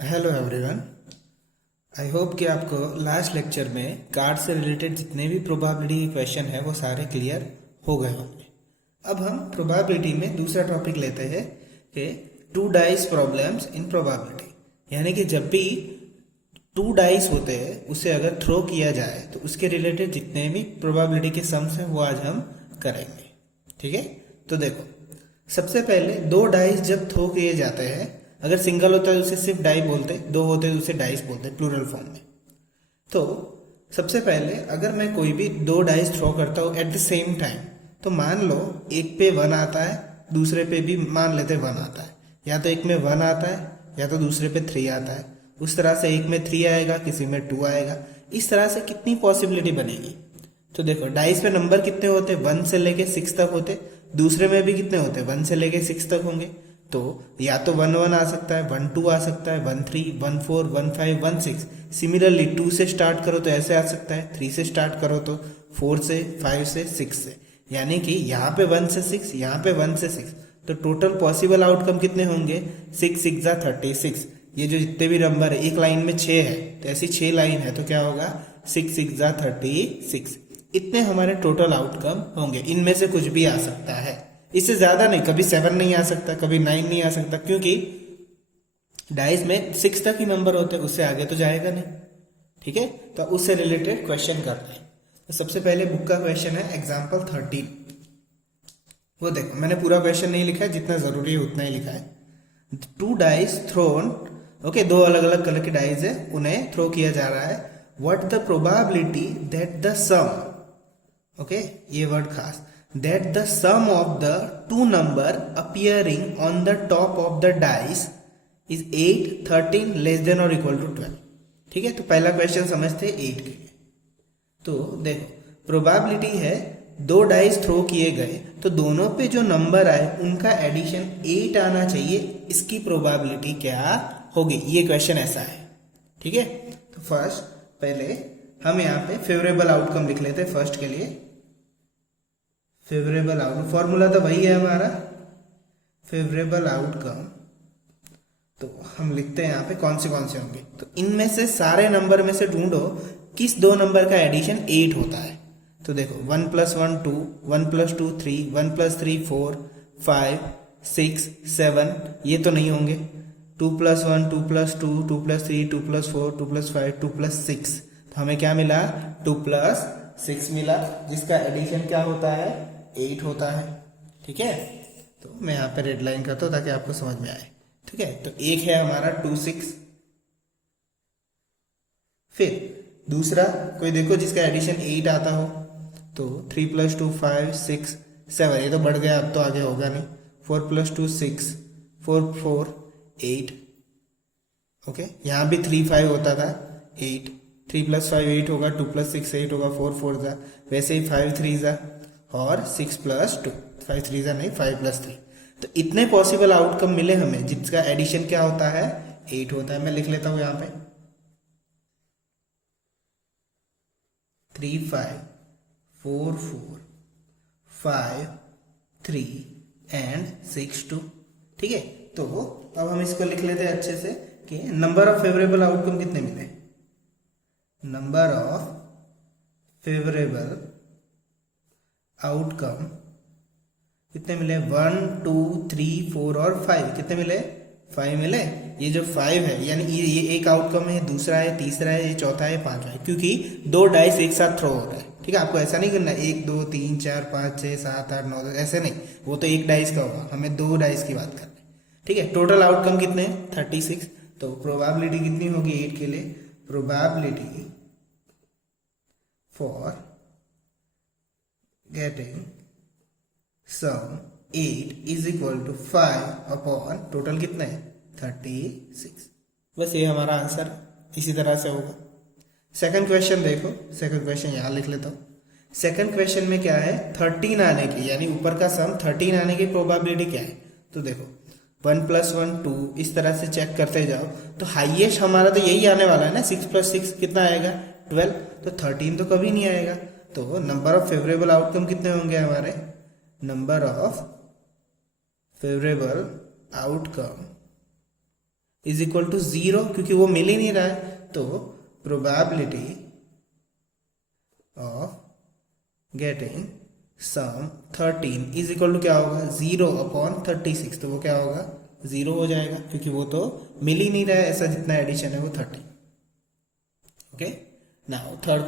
Hello everyone. I hope कि आपको last lecture में कार्ड से रिलेटेड जितने भी प्रोबेबिलिटी क्वेश्चन है वो सारे क्लियर हो गए होंगे। अब हम प्रोबेबिलिटी में दूसरा टॉपिक लेते हैं कि two dice problems in probability, यानी कि जब भी टू डाइस होते हैं उसे अगर थ्रो किया जाए तो उसके रिलेटेड जितने भी प्रोबेबिलिटी के सम्स हैं वो आज हम करेंगे। ठीक है, तो देखो सबसे पहले दो डाइस जब थ्रो किए जाते हैं, अगर सिंगल होता है उसे सिर्फ डाई बोलते, दो होते हैं उसे डाइस बोलते प्लूरल फॉर्म में। तो सबसे पहले अगर मैं कोई भी दो डाइस थ्रो करता हूँ एट द सेम टाइम, तो मान लो एक पे 1 आता है, दूसरे पे भी मान लेते 1 आता है, या तो एक में 1 आता है या तो दूसरे पे 3 आता है। उस तरह से एक में 3 आएगा, किसी में 2 आएगा। इस तरह से कितनी पॉसिबिलिटी बनेगी। तो देखो डाइस पे नंबर कितने होते, 1 से लेके 6 तक होते, दूसरे में भी कितने होते, 1 से लेके 6 तक होंगे। तो या तो 1 1 आ सकता है, 1 2 आ सकता है, 1 3 1 4 1 5 1 6। सिमिलरली 2 से स्टार्ट करो तो ऐसे आ सकता है, 3 से स्टार्ट करो तो 4 से, 5 से, 6 से, यानी कि यहाँ पे 1 से 6, यहाँ पे 1 से 6। तो टोटल पॉसिबल आउटकम कितने होंगे, 6 6 जा 36। ये जो जितने भी नंबर है, एक लाइन में 6 है तो ऐसी 6 लाइन है तो क्या होगा, 6 6 जा 36। इतने हमारे टोटल आउटकम होंगे। इनमें से कुछ भी आ सकता है, इससे ज्यादा नहीं। कभी 7 नहीं आ सकता, कभी 9 नहीं आ सकता, क्योंकि डाइस में 6 तक ही नंबर होते हैं, उससे आगे तो जाएगा नहीं। ठीक है, तो उससे रिलेटेड क्वेश्चन करते हैं। तो सबसे पहले बुक का क्वेश्चन है एग्जाम्पल 13। वो देखो मैंने पूरा क्वेश्चन नहीं लिखा है, जितना जरूरी है उतना ही लिखा है। टू डाइस थ्रोन, ओके, दो अलग अलग कलर की डाइस है, उन्हें थ्रो किया जा रहा है। What the probability that the sum, okay, ये वर्ड खास, that the sum of the two number appearing on the top of the dice is 8 13 less than or equal to 12। ठीक है, तो पहला क्वेश्चन समझते हैं 8 के लिए। तो देखो प्रोबेबिलिटी है दो डाइस थ्रो किए गए तो दोनों पे जो नंबर आए उनका एडिशन 8 आना चाहिए, इसकी प्रोबेबिलिटी क्या होगी, ये क्वेश्चन ऐसा है। ठीक है, तो फर्स्ट पहले हम यहाँ पे फेवरेबल आउटकम लिख लेते हैं फर्स्ट के लिए। फेवरेबल आउटकम फॉर्मूला तो वही है हमारा, फेवरेबल आउटकम। तो हम लिखते हैं यहाँ पे कौन से होंगे। तो इनमें से सारे नंबर में से ढूंढो किस दो नंबर का एडिशन 8 होता है। तो देखो 1 + 1 2, 1 + 2 3, 1 + 3 4 5 6 7, ये तो नहीं होंगे। 2 + 1 2 + 2 2 + 3 2 + 4 2 + 5 2 + 6। तो हमें क्या मिला, 2 + 6 मिला, जिसका एडिशन क्या होता है, 8 होता है। ठीक है, तो मैं यहाँ पे रेड लाइन करता हूँ ताकि आपको समझ में आए। ठीक है, तो एक है हमारा 2 6। फिर दूसरा कोई देखो जिसका एडिशन 8 आता हो, तो 3 + 2 5 6 7, ये तो बढ़ गया, अब तो आगे होगा नहीं। 4 + 2 6 4 4 8, ओके, यहाँ भी 3 5 होता था 8, 3 + 5 8 होगा, 2 + 6 8 होगा, 4 4 जा, वैसे ही 5 3 जा और 6 + 2, 5 3 जा नहीं 5 + 3। तो इतने पॉसिबल आउटकम मिले हमें जिसका एडिशन क्या होता है, 8 होता है। मैं लिख लेता हूं यहां पे 3 5 4 4 5 3 एंड 6 2। ठीक है, तो अब हम इसको लिख लेते हैं अच्छे से कि नंबर ऑफ फेवरेबल आउटकम कितने मिले। नंबर ऑफ फेवरेबल आउटकम कितने मिले, 1 2 3 4 और 5, कितने मिले, 5 मिले। ये जो 5 है यानी ये एक आउटकम है, दूसरा है, तीसरा है, ये चौथा है, पांचवा है, क्योंकि दो डाइस एक साथ थ्रो हो रहा है। ठीक है, आपको ऐसा नहीं करना 1 2 3 4 5 6 7 8 9 ऐसे नहीं, वो तो एक डाइस का होगा, हमें दो डाइस की बात करनी है। ठीक है, टोटल आउटकम कितने, 36। तो प्रोबेबिलिटी कितनी होगी 8 के लिए, probability for getting sum 8 is equal to 5 upon total कितना है 36। बस ये हमारा आंसर इसी तरह से होगा। सेकंड क्वेश्चन देखो, सेकंड क्वेश्चन यहाँ लिख लेता हूँ। सेकंड क्वेश्चन में क्या है, 13 आने की, यानी ऊपर का सम 13 आने की प्रोबेबिलिटी क्या है। तो देखो 1 + 1 2, इस तरह से चेक करते जाओ तो हाईएस्ट हमारा तो यही आने वाला है ना, 6 + 6 कितना आएगा 12, तो 13 तो कभी नहीं आएगा। तो नंबर ऑफ फेवरेबल आउटकम कितने होंगे हमारे, number of favourable outcome is equal to 0, क्योंकि वो मिल ही नहीं रहा है। तो probability of getting sum 13 is equal to क्या होगा, 0/36। तो वो क्या होगा, 0 हो जाएगा, क्योंकि वो तो मिल ही नहीं रहा है, ऐसा जितना एडिशन है वो 30। ओके, नाउ थर्ड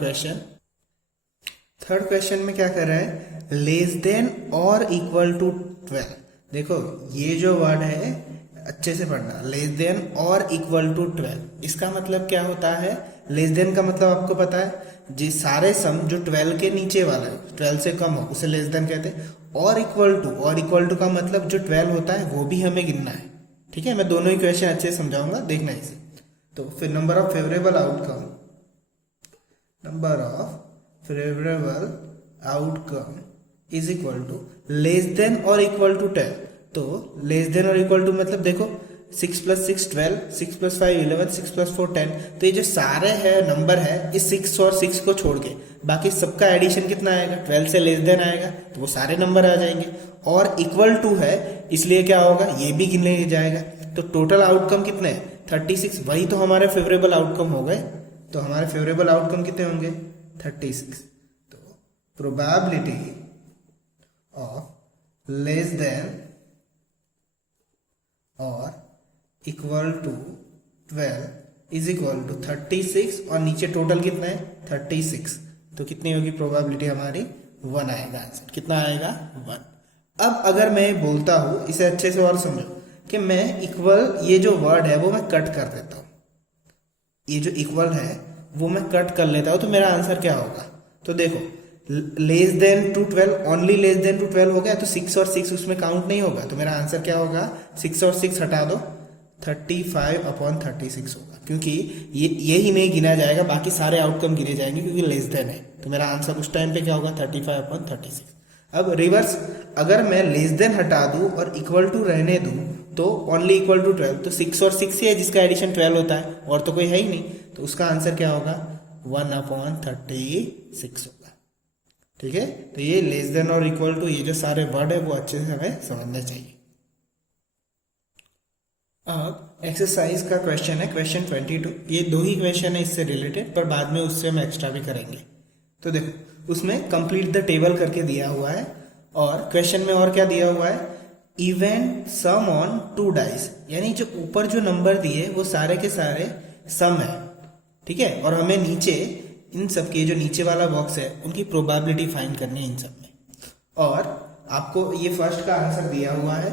क्वेश्चन में क्या कर रहा है, लेस देन और इक्वल टू 12। देखो ये जो वर्ड है अच्छे से पढ़ना, लेस देन और इक्वल टू 12, इसका मतलब क्या होता है। लेस देन का मतलब आपको पता है, जी सारे सम जो 12 के नीचे वाला है, 12 से कम हो, उसे लेस देन कहते हैं। और इक्वल टू का मतलब जो 12 होता है वो भी हमें गिनना है। ठीक है, मैं दोनों ही क्वेश्चन अच्छे से समझाऊंगा, देखना इसे। तो फिर number of favourable outcome is equal to less than और इक्वल टू 10। तो लेस देन और इक्वल टू मतलब देखो 6 + 6 12, 6 + 5 11, 6 + 4 10। तो ये जो सारे है नंबर है, इस 6 और 6 को छोड़ के बाकी सबका एडिशन कितना आएगा, 12 से लेस देन आएगा, तो वो सारे नंबर आ जाएंगे। और इक्वल टू है इसलिए क्या होगा, ये भी गिन लिया जाएगा। तो टोटल आउटकम कितने हैं, 36। वही तो हमारे फेवरेबल आउटकम हो गए। तो हमारे फेवरेबल आउटकम कितने होंगे, 36। तो प्रोबेबिलिटी ऑफ लेस देन और equal to 12 is equal to 36, और नीचे टोटल कितना है 36। तो कितनी होगी प्रोबेबिलिटी हमारी, 1 आएगा आंसर। कितना आएगा, 1। अब अगर मैं बोलता हूं, इसे अच्छे से और समझो, कि मैं इक्वल, ये जो वर्ड है वो मैं कट कर देता हूं, ये जो इक्वल है वो मैं कट कर लेता हूं, तो मेरा आंसर क्या होगा। तो देखो less than to 12, only less than to 12 हो गया, तो 6 और 6 उसमें काउंट नहीं होगा। तो मेरा आंसर क्या होगा, 6 और 6 हटा दो, 35/36 होगा, क्योंकि ये ही नहीं गिना जाएगा, बाकी सारे आउटकम गिने जाएंगे क्योंकि लेस देन है। तो मेरा आंसर उस टाइम पे क्या होगा, 35/36। अब रिवर्स, अगर मैं लेस देन हटा दूं और इक्वल टू रहने दूं, तो ओनली इक्वल टू 12, तो 6 और 6 ही है जिसका एडिशन 12 होता है, और तो कोई है ही नहीं। तो उसका आंसर क्या होगा, 1/36 होगा। ठीक है, तो ये लेस देन और इक्वल टू, ये जो सारे वर्ड है वो अच्छे से हमें समझना चाहिए। अब एक्सरसाइज का क्वेश्चन है, क्वेश्चन 22। ये 2 ही क्वेश्चन है इससे रिलेटेड, पर बाद में उससे हम एक्स्ट्रा भी करेंगे। तो देखो उसमें कंप्लीट द टेबल करके दिया हुआ है, और क्वेश्चन में और क्या दिया हुआ है, इवन सम ऑन 2 डाइस, यानी जो ऊपर जो नंबर दिए वो सारे के सारे सम है। ठीक है, और हमें नीचे इन सब के जो नीचे वाला बॉक्स है उनकी प्रोबेबिलिटी फाइंड करनी है इन सब में। और आपको ये फर्स्ट का आंसर दिया हुआ है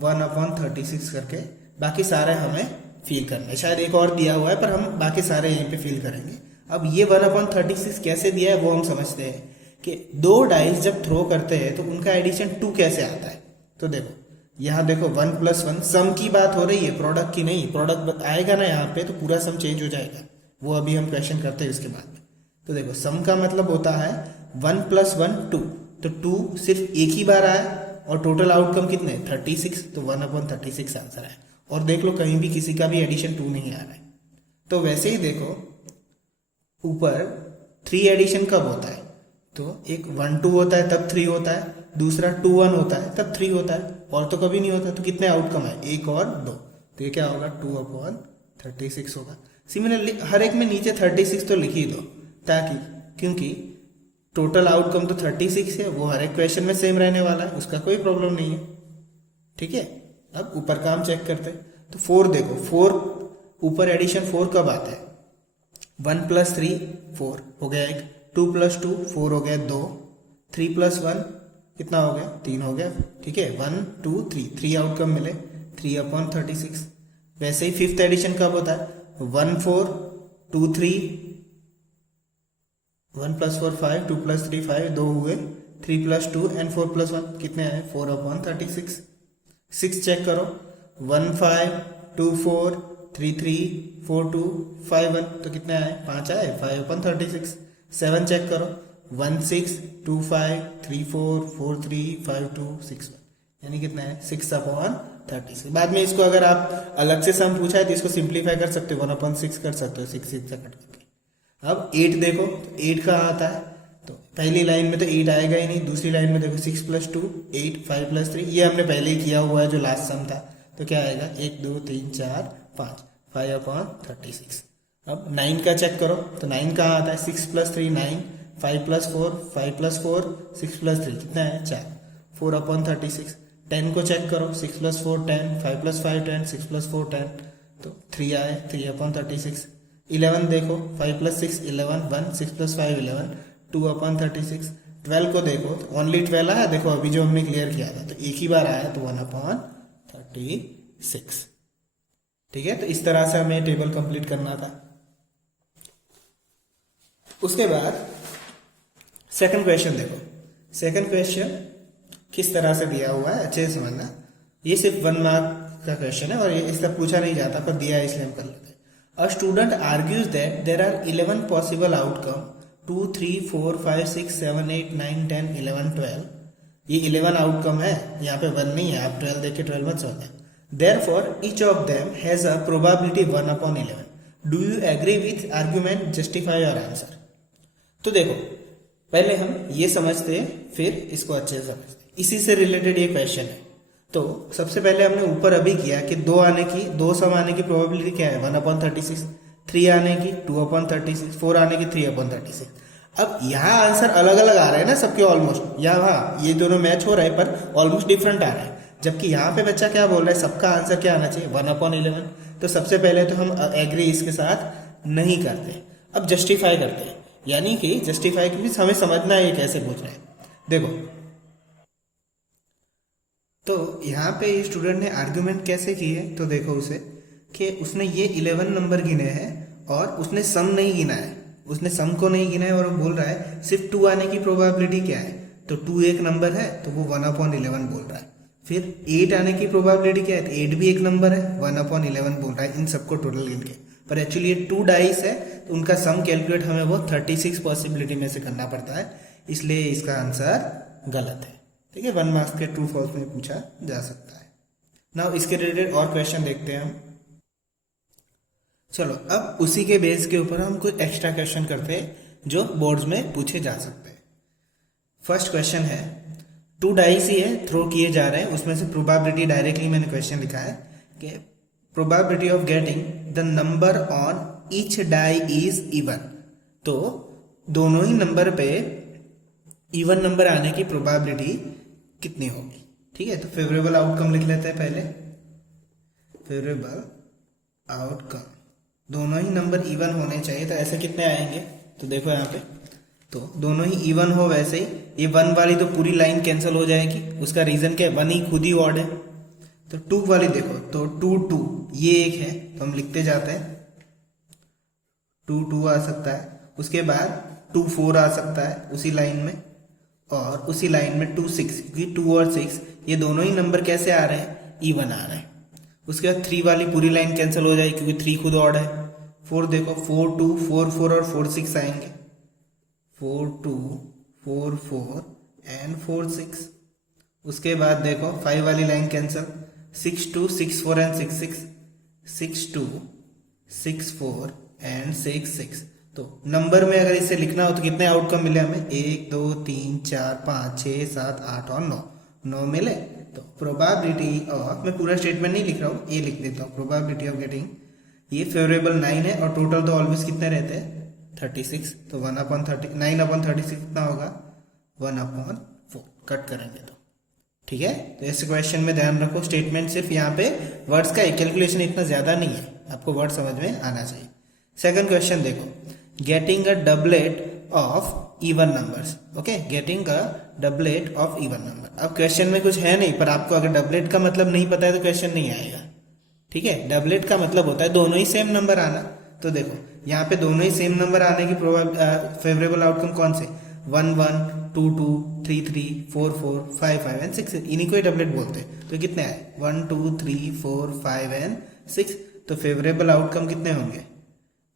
1/36 करके, बाकी सारे हमें फिल करना है। शायद एक और दिया हुआ है, पर हम बाकी सारे यहीं पे फिल करेंगे। अब ये 1/36 कैसे दिया है वो हम समझते हैं, कि 2 डाइस जब थ्रो करते हैं तो उनका एडिशन 2 कैसे आता है। तो देखो यहाँ देखो 1 + 1 सम की बात हो रही है, प्रोडक्ट की नहीं। प्रोडक्ट आएगा ना यहाँ पे तो पूरा सम चेंज हो जाएगा, वो अभी हम क्वेश्चन करते हैं उसके बाद में। तो देखो सम का मतलब होता है 1 + 1 2, तो 2 सिर्फ एक ही बार आया, और टोटल आउटकम कितने 36, तो 1/36 आंसर है। और देख लो कहीं भी किसी का भी एडिशन 2 नहीं आ रहा है। तो वैसे ही देखो ऊपर 3 एडिशन कब होता है, तो एक 1 2 होता है तब 3 होता है, दूसरा 2 1 होता है तब 3 होता है, और तो कभी नहीं होता। तो कितने आउटकम है, 1 और 2, तो ये क्या होगा 2/36 होगा। सिमिलरली हर एक में नीचे 36 तो लिख ही दो, ताकि क्योंकि टोटल आउटकम तो 36 है, वो हर एक क्वेश्चन में सेम रहने वाला है, उसका कोई प्रॉब्लम नहीं है। ठीक है, अब ऊपर का हम चेक करते हैं। तो 4 देखो, 4 ऊपर एडिशन 4 कब आता है, 1 + 3 4 हो गया एक, 2 + 2 4 हो गया 2, 3 + 1 कितना हो गया 3 हो गया। ठीक है, 1 2 3 आउटकम मिले, 3/36। वैसे ही 5th एडिशन कब होता है, 1 4 2 3, 1 + 4 5, 2 + 3 5, 2 हुए, 3 + 2 and 4 + 1 कितने आए 4/36। 6 चेक करो, 1 5 2 4 3 3 4 2 5 1, तो कितने आए 5 आए, 5/36। 7 चेक करो, 1 6 2 5 3 4 4 3 5 2 6 1, यानी कितना है 6/36। बाद में इसको अगर आप अलग से सम पूछा है तो इसको सिंप्लीफाई कर सकते हो, 1/6 कर सकते हो, 6 से कट करके। अब 8 देखो, तो 8 कहाँ आता है, तो पहली लाइन में तो 8 आएगा ही नहीं, दूसरी लाइन में देखो 6 + 2 8, 5 + 3, ये हमने पहले ही किया हुआ है जो लास्ट सम था। तो क्या आएगा 1 2 3 4 5/36। अब 9 का चेक करो तो 9 कहाँ आता है, 6 + 3 9, 5 + 4 5 + 4 6 + 3 कितना है 4, 4/36। 10 को चेक करो, 6 + 4 10, 5 + 5 10, 6 + 4 10, तो 3 आए, 3/36। 11 देखो, 5 + 6 11 1, 6 + 5 11, 2/36। 12 को देखो तो ओनली 12 आया, देखो अभी जो हमने क्लियर किया था तो एक ही बार आया तो 1/36। ठीक है, तो इस तरह से हमें टेबल कंप्लीट करना था। उसके बाद सेकंड क्वेश्चन देखो, सेकंड क्वेश्चन किस तरह से दिया हुआ है अच्छे से समझना। ये सिर्फ 1 मार्क का क्वेश्चन है और ये इसका पूछा नहीं जाता पर दिया है इसलिए हम कर लेते हैं। A student argues that there are 11 possible outcome 2 3 4 5 6 7 8 9 10 11 12। ये 11 आउटकम है, यहाँ पे 1 नहीं है, आप 12 देख के 12 मत सोचना। Therefore, each of them has a probability 1/11. Do you agree with argument? Justify your answer. तो देखो पहले हम ये समझते हैं फिर इसको अच्छे से समझते हैं। इसी से रिलेटेड ये क्वेश्चन है। तो सबसे पहले हमने ऊपर अभी किया कि दो सम आने की प्रोबेबिलिटी क्या है 1/36, 3 आने की 2/36, 4 आने की 3/36। अब यहाँ आंसर अलग अलग आ रहे हैं ना सबके ऑलमोस्ट, यहाँ ये दोनों मैच हो रहे हैं पर ऑलमोस्ट डिफरेंट आ रहे हैं। जबकि यहाँ पे बच्चा क्या बोल रहा है, सबका आंसर क्या आना चाहिए 1/11। तो सबसे पहले तो हम एग्री इसके साथ नहीं करते, अब जस्टिफाई करते हैं। यानी कि जस्टिफाई के बीच हमें समझना है ये कैसे पूछ रहे हैं। देखो तो यहाँ पे स्टूडेंट ने आर्ग्यूमेंट कैसे की है, तो देखो उसे कि उसने ये 11 नंबर गिने हैं और उसने सम नहीं गिना है, उसने सम को नहीं गिना है और वो बोल रहा है सिर्फ 2 आने की प्रोबेबिलिटी क्या है, तो 2 एक नंबर है तो वो 1/11 बोल रहा है। फिर 8 आने की प्रोबेबिलिटी क्या है, तो 8 भी एक नंबर है 1/11 बोल रहा है इन सबको टोटल गिन के। पर एक्चुअली ये 2 डाइस है तो उनका सम कैलकुलेट हमें वो 36 पॉसिबिलिटी में से करना पड़ता है, इसलिए इसका आंसर गलत है। ठीक है, 1 मार्क्स के ट्रू फॉल्स में पूछा जा सकता है। नाउ इसके रिलेटेड और क्वेश्चन देखते हैं हम। चलो अब उसी के बेस के ऊपर हम कुछ एक्स्ट्रा क्वेश्चन करते हैं जो बोर्ड्स में पूछे जा सकते हैं। फर्स्ट क्वेश्चन है 2 डाइस ही है, थ्रो किए जा रहे हैं, उसमें से प्रोबेबिलिटी डायरेक्टली मैंने क्वेश्चन लिखा है कि probability of getting the number on each die is even. तो दोनों ही नंबर पे इवन नंबर आने की प्रोबेबिलिटी कितनी होगी। ठीक है, तो फेवरेबल आउटकम लिख लेते हैं पहले। फेवरेबल आउटकम, दोनों ही नंबर इवन होने चाहिए, तो ऐसे कितने आएंगे, तो देखो यहाँ पे तो दोनों ही इवन हो, वैसे ही ये 1 वाली तो पूरी लाइन कैंसिल हो जाएगी। उसका रीजन क्या है, 1 ही खुद ही ऑड है। तो 2 वाली देखो तो 2 2 ये एक है तो हम लिखते जाते हैं 2 2 आ सकता है। उसके बाद 2 4 आ सकता है उसी लाइन में, और उसी लाइन में 2 6, क्योंकि 2 और 6 ये दोनों ही नंबर कैसे आ रहे हैं, इवन आ रहे हैं। उसके बाद 3 वाली पूरी लाइन कैंसिल हो जाएगी क्योंकि 3 खुद ऑड है। 4 देखो 4 2 4 4 और 4 6 आएंगे, 4 2 4 4 एंड 4 6। उसके बाद देखो 5 वाली लाइन कैंसिल, 6 2 6 4 एंड 6 6, 6 2 6 4 एंड 6 6। तो नंबर में अगर इसे लिखना हो तो कितने आउटकम मिले हमें, 1 2 3 4 5 6 7 8 और 9 मिले। तो प्रोबेबिलिटी ऑफ, मैं पूरा स्टेटमेंट नहीं लिख रहा हूँ, ये लिख देता हूँ, प्रोबेबिलिटी ऑफ गेटिंग, ये फेवरेबल 9 है और टोटल तो ऑलवेज कितने रहते हैं 36। तो 9/36 कितना होगा 1/4, कट करेंगे तो। ठीक है, तो ऐसे क्वेश्चन में ध्यान रखो, स्टेटमेंट सिर्फ यहाँ पे वर्ड्स का कैलकुलेशन इतना ज्यादा नहीं है, आपको वर्ड समझ में आना चाहिए। सेकंड क्वेश्चन देखो, getting a doublet of even numbers. Okay, getting a doublet of even number. अब क्वेश्चन में कुछ है नहीं, पर आपको अगर डबलेट का मतलब नहीं पता है तो क्वेश्चन नहीं आएगा। ठीक है, डबलेट का मतलब होता है दोनों ही सेम नंबर आना। तो देखो यहाँ पे दोनों ही सेम नंबर आने की फेवरेबल आउटकम कौन से, 1 1 2 2 3 3 4 4 5 5 एंड 6, इन्हीं को ही डबलेट बोलते हैं। तो कितने आए 1 2 3 4 5 एंड 6। तो फेवरेबल आउटकम कितने होंगे,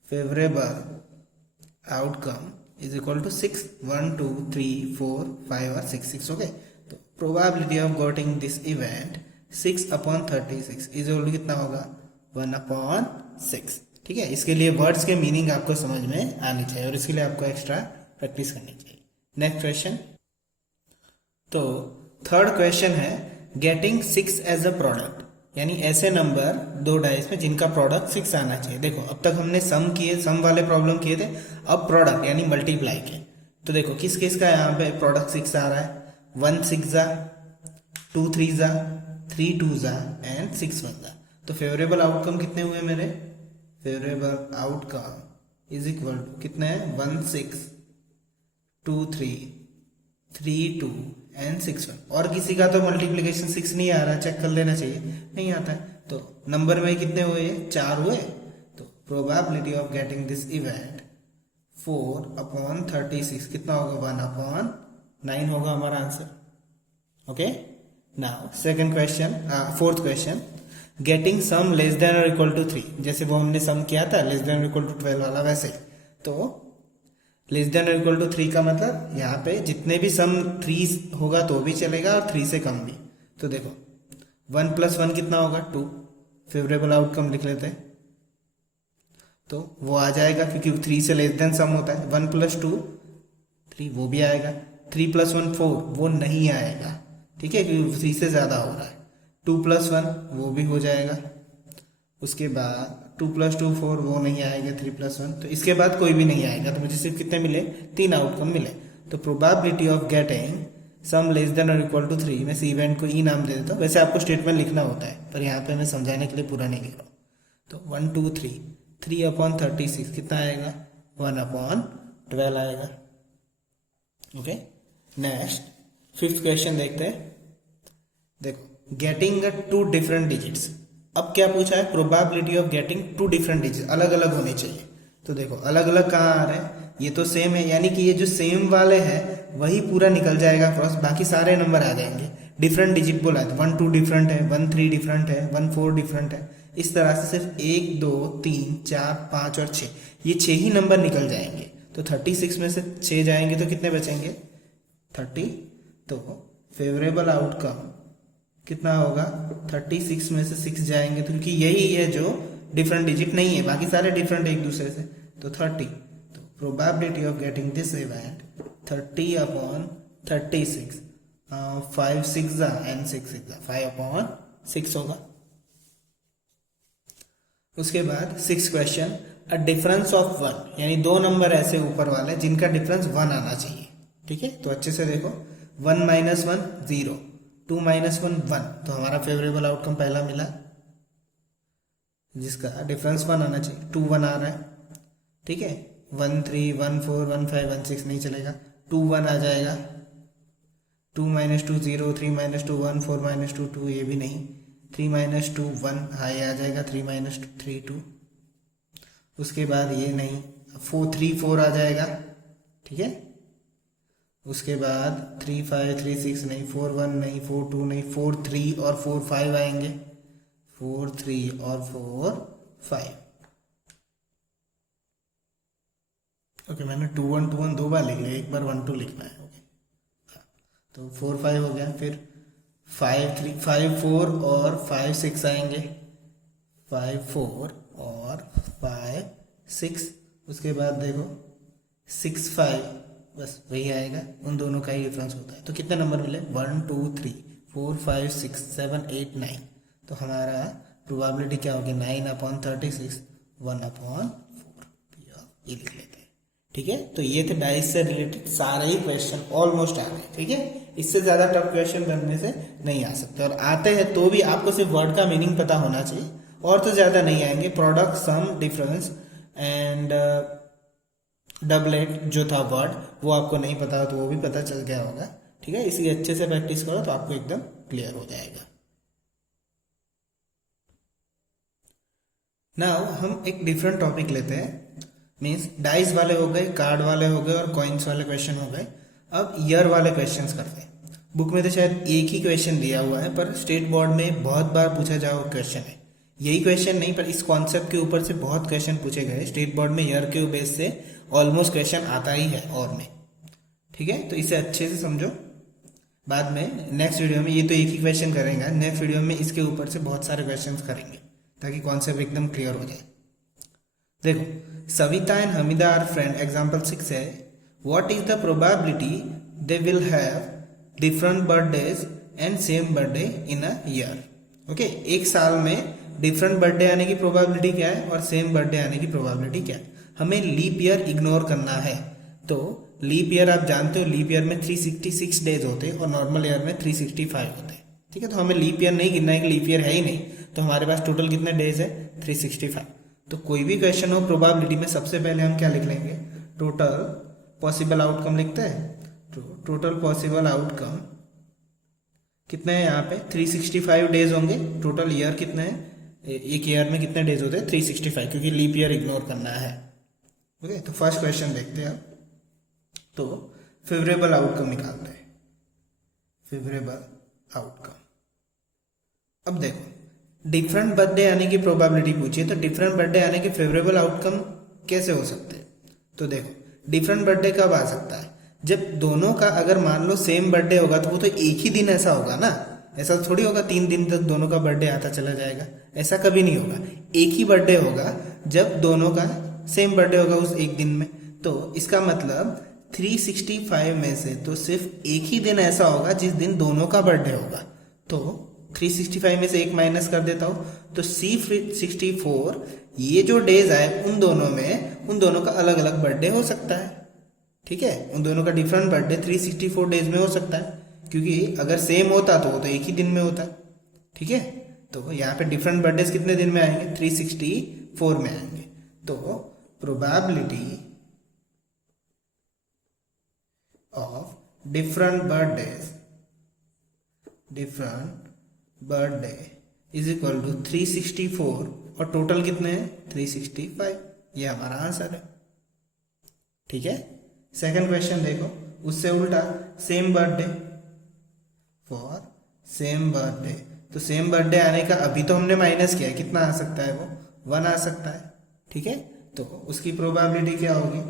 favourable outcome is equal to 6, 1 2 3 4 5 और 6 6 हो गए। तो probability of getting this event 6/36 is equal to कितना होगा 1/6। ठीक है, इसके लिए वर्ड्स के मीनिंग आपको समझ में आनी चाहिए और इसके लिए आपको एक्स्ट्रा प्रैक्टिस करनी चाहिए। नेक्स्ट क्वेश्चन, तो थर्ड क्वेश्चन है गेटिंग 6 एज अ प्रोडक्ट। यानी ऐसे नंबर दो डाइस में जिनका प्रोडक्ट 6 आना चाहिए। देखो अब तक हमने सम वाले प्रॉब्लम किए थे, अब प्रोडक्ट यानी मल्टीप्लाई के। तो देखो किस किस का यहाँ पे प्रोडक्ट 6 आ रहा है, 1 6 जा, 2 3 जा, 3 2 जा एंड 6 1 जा। तो फेवरेबल आउटकम कितने हुए मेरे, favourable outcome is equal to कितने हैं, 1 6 2 3 3 2 एंड 6 1। और किसी का तो मल्टीप्लीकेशन 6 नहीं आ रहा, चेक कर लेना चाहिए, नहीं आता है। तो नंबर में कितने हुए, 4 हुए। तो probability of getting this event 4/36 कितना होगा, 1/9 होगा हमारा answer. Okay, now second question, fourth question, getting sum less than और इक्वल टू 3। जैसे वो हमने सम किया था लेस देन और इक्वल टू 12 वाला, वैसे तो लेस देन और इक्वल टू 3 का मतलब यहाँ पे जितने भी सम 3 होगा तो भी चलेगा और 3 से कम भी। तो देखो 1 + 1 कितना होगा, 2। फेवरेबल आउटकम लिख लेते हैं, तो वो आ जाएगा क्योंकि 3 से लेस देन सम होता है। 1 + 2 3, वो भी आएगा। 3 + 1 4, वो नहीं आएगा, ठीक है, क्योंकि 3 से ज्यादा हो रहा है। 2 + 1 वो भी हो जाएगा। उसके बाद 2 + 2 4, वो नहीं आएगा। 3 + 1, तो इसके बाद कोई भी नहीं आएगा। तो मुझे सिर्फ कितने मिले, 3 आउटकम मिले। तो probability of getting sum less than और इक्वल टू 3, मैं इस इवेंट को ई नाम दे देता हूँ। वैसे आपको स्टेटमेंट लिखना होता है, पर यहाँ पे मैं समझाने के लिए पूरा नहीं लिख रहा हूँ। तो 1 2 3 3/36 कितना आएगा, 1/12 आएगा। ओके, नेक्स्ट फिफ्थ क्वेश्चन देखते हैं। देखो गेटिंग 2 डिफरेंट डिजिट्स। अब क्या पूछा है, probability of getting 2 different digit, अलग अलग होने चाहिए। तो देखो अलग अलग कहाँ आ रहे हैं, ये तो सेम है, यानी कि ये जो सेम वाले हैं वही पूरा निकल जाएगा क्रॉस, बाकी सारे नंबर आ जाएंगे। डिफरेंट डिजिट बोला है, 1 2 डिफरेंट है, 1 3 डिफरेंट है, 1 4 डिफरेंट है। इस तरह से सिर्फ 1 2 3 4 5 और 6, ये 6 ही नंबर निकल जाएंगे। तो 36 में से 6 जाएंगे तो कितने बचेंगे, 30। तो फेवरेबल आउटकम कितना होगा, 36 में से 6 जाएंगे, तो क्योंकि यही है जो डिफरेंट डिजिट नहीं है, बाकी सारे डिफरेंट एक दूसरे से, तो 30। तो probability of getting this event 30/36, 5 6 जा एंड 6 6 जा, 5/6 होगा। उसके बाद 6 क्वेश्चन, अ डिफरेंस ऑफ 1, यानी 2 नंबर ऐसे ऊपर वाले जिनका डिफरेंस 1 आना चाहिए, ठीक है। तो अच्छे से देखो, 1 - 1 0, 2 - 1 1, तो हमारा फेवरेबल आउटकम पहला मिला जिसका डिफरेंस 1 आना चाहिए। 2 1 आ रहा है, ठीक है। 1 3 1 4 1 5 1 6 नहीं चलेगा, 2 1 आ जाएगा। 2 - 2 0, 3 - 2 1, 4 - 2 2, ये भी नहीं। 3 - 2 1, हाँ ये आ जाएगा। 3 - 2 3 2। उसके बाद ये नहीं, 4 3 4 आ जाएगा, ठीक है। उसके बाद 3 5 3 6 नहीं, 4 1 नहीं, 4 2 नहीं, 4 3 और 4 5 आएंगे। 4 3 और 4 5। ओके, मैंने 2 1 2 1 2 बार लिख लिया, एक बार 1 2 लिखना है। ओके, तो 4 5 हो गया। फिर 5 3 5 4 और 5 6 आएंगे, 5 4 और 5 6। उसके बाद देखो 6 5, बस वही आएगा, उन दोनों का ही डिफरेंस होता है। तो कितने नंबर मिले, 1 2 3 4 5 6 7 8 9। तो हमारा प्रोबेबिलिटी क्या होगी, 9/36, 1/4। ये लिख लेते हैं, ठीक है। तो ये थे डाइस से रिलेटेड सारे ही क्वेश्चन, ऑलमोस्ट आ गए, ठीक है। इससे ज्यादा टफ क्वेश्चन बनने से नहीं आ सकते, और आते हैं तो भी आपको सिर्फ वर्ड का मीनिंग पता होना चाहिए, और तो ज्यादा नहीं आएंगे। Product, sum, difference and doublet जो था वर्ड, वो आपको नहीं पता तो वो भी पता चल गया होगा, ठीक है। इसलिए अच्छे से प्रैक्टिस करो तो आपको एकदम क्लियर हो जाएगा। नाउ हम एक डिफरेंट टॉपिक लेते हैं, मीन्स डाइस वाले हो गए, कार्ड वाले हो गए और कॉइन्स वाले क्वेश्चन हो गए। अब ईयर वाले क्वेश्चंस करते हैं। बुक में तो शायद एक ही क्वेश्चन दिया हुआ है, पर स्टेट बोर्ड में बहुत बार पूछा जा हुआ क्वेश्चन है। यही क्वेश्चन नहीं, पर इस कॉन्सेप्ट के ऊपर से बहुत क्वेश्चन पूछे गए स्टेट बोर्ड में। ईयर के बेस से ऑलमोस्ट क्वेश्चन आता ही है और में, ठीक है। तो इसे अच्छे से समझो, बाद में नेक्स्ट वीडियो में ये तो एक ही क्वेश्चन करेंगे, नेक्स्ट वीडियो में इसके ऊपर से बहुत सारे क्वेश्चन करेंगे ताकि कॉन्सेप्ट एकदम क्लियर हो जाए। देखो, Savita and Hamida are friend, example 6 है। What is the probability they will have different birthdays and same birthday in a year. Okay, एक साल में डिफरेंट बर्थडे आने की प्रोबेबिलिटी क्या है और सेम बर्थडे आने की प्रोबेबिलिटी क्या है। हमें लीप ईयर इग्नोर करना है। तो लीप ईयर आप जानते हो, लीप ईयर में 366 डेज होते हैं और नॉर्मल ईयर में 365 होते हैं। ठीक है, तो हमें लीप ईयर नहीं गिनना है कि लीप ईयर है ही नहीं। तो हमारे पास टोटल कितने डेज है, 365। तो कोई भी क्वेश्चन हो प्रोबेबिलिटी में, सबसे पहले हम क्या लिख लेंगे, टोटल पॉसिबल आउटकम लिखते हैं। टोटल पॉसिबल आउटकम कितने हैं यहाँ पे, 365 डेज होंगे। टोटल ईयर कितने हैं, एक ईयर में कितने डेज होते हैं, 365, क्योंकि लीप ईयर इग्नोर करना है। ओके, तो फर्स्ट क्वेश्चन देखते हैं। तो फेवरेबल आउटकम निकालते हैं, फेवरेबल आउटकम। अब देखो, डिफरेंट बर्थडे आने की प्रोबेबिलिटी पूछी है, तो डिफरेंट बर्थडे आने के फेवरेबल आउटकम कैसे हो सकते हैं। तो देखो, डिफरेंट बर्थडे कब आ सकता है, जब दोनों का अगर मान लो सेम बर्थडे होगा तो वो तो एक ही दिन ऐसा होगा ना। ऐसा थोड़ी होगा 3 दिन तक दोनों का बर्थडे आता चला जाएगा, ऐसा कभी नहीं होगा। एक ही बर्थडे होगा जब दोनों का सेम बर्थडे होगा उस एक दिन में। तो इसका मतलब 365 में से तो सिर्फ एक ही दिन ऐसा होगा जिस दिन दोनों का बर्थडे होगा। तो 365 में से एक माइनस कर देता हूं, तो C64 ये जो डेज आए उन दोनों का अलग अलग बर्थडे हो सकता है। ठीक है, उन दोनों का डिफरेंट बर्थडे 364 डेज में हो सकता है, क्योंकि अगर सेम होता तो वो तो एक ही दिन में होता। ठीक है, तो यहाँ पे डिफरेंट बर्थडे कितने दिन में आएंगे, 364 में आएंगे। तो probability of different birthday is equal to 364 और टोटल कितने हैं, 365। ये हमारा आंसर है। ठीक है, सेकंड क्वेश्चन देखो, उससे उल्टा, same birthday for same birthday. तो सेम बर्थडे आने का अभी तो हमने माइनस किया, कितना आ सकता है, वो 1 आ सकता है। ठीक है, तो उसकी प्रोबेबिलिटी क्या होगी,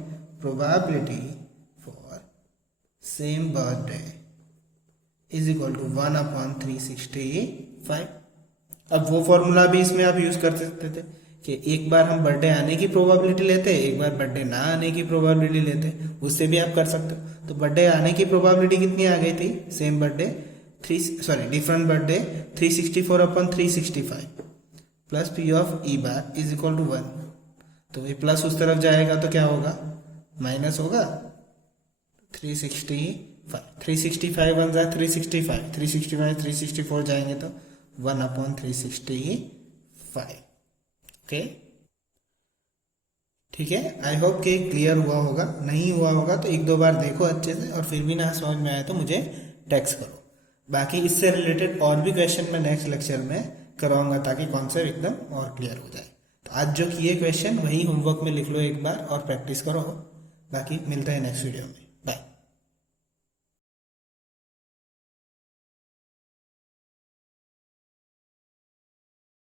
probability for same birthday is equal to 1/365। अब वो फॉर्मूला भी इसमें आप यूज कर सकते थे कि एक बार हम बर्थडे आने की प्रोबेबिलिटी लेते हैं, एक बार बर्थडे ना आने की प्रोबेबिलिटी लेते हैं, उससे भी आप कर सकते हो। तो बर्थडे आने की प्रोबेबिलिटी कितनी आ गई थी, same birthday different birthday 364/365 plus P of E bar is equal to 1। तो ये प्लस उस तरफ जाएगा तो क्या होगा, माइनस होगा। 365 बन जाए 364 जाएंगे तो 1/365। ओके, ठीक है। आई होप कि क्लियर हुआ होगा, नहीं हुआ होगा तो एक दो बार देखो अच्छे से, और फिर भी ना समझ में आए तो मुझे टेक्स्ट करो। बाकी इससे रिलेटेड और भी क्वेश्चन मैं नेक्स्ट लेक्चर में कराऊंगा ताकि कॉन्सेप्ट एकदम और क्लियर हो जाए। तो आज जो किए क्वेश्चन वही होमवर्क में लिख लो एक बार और प्रैक्टिस करो। बाकी मिलता है नेक्स्ट वीडियो में, बाय।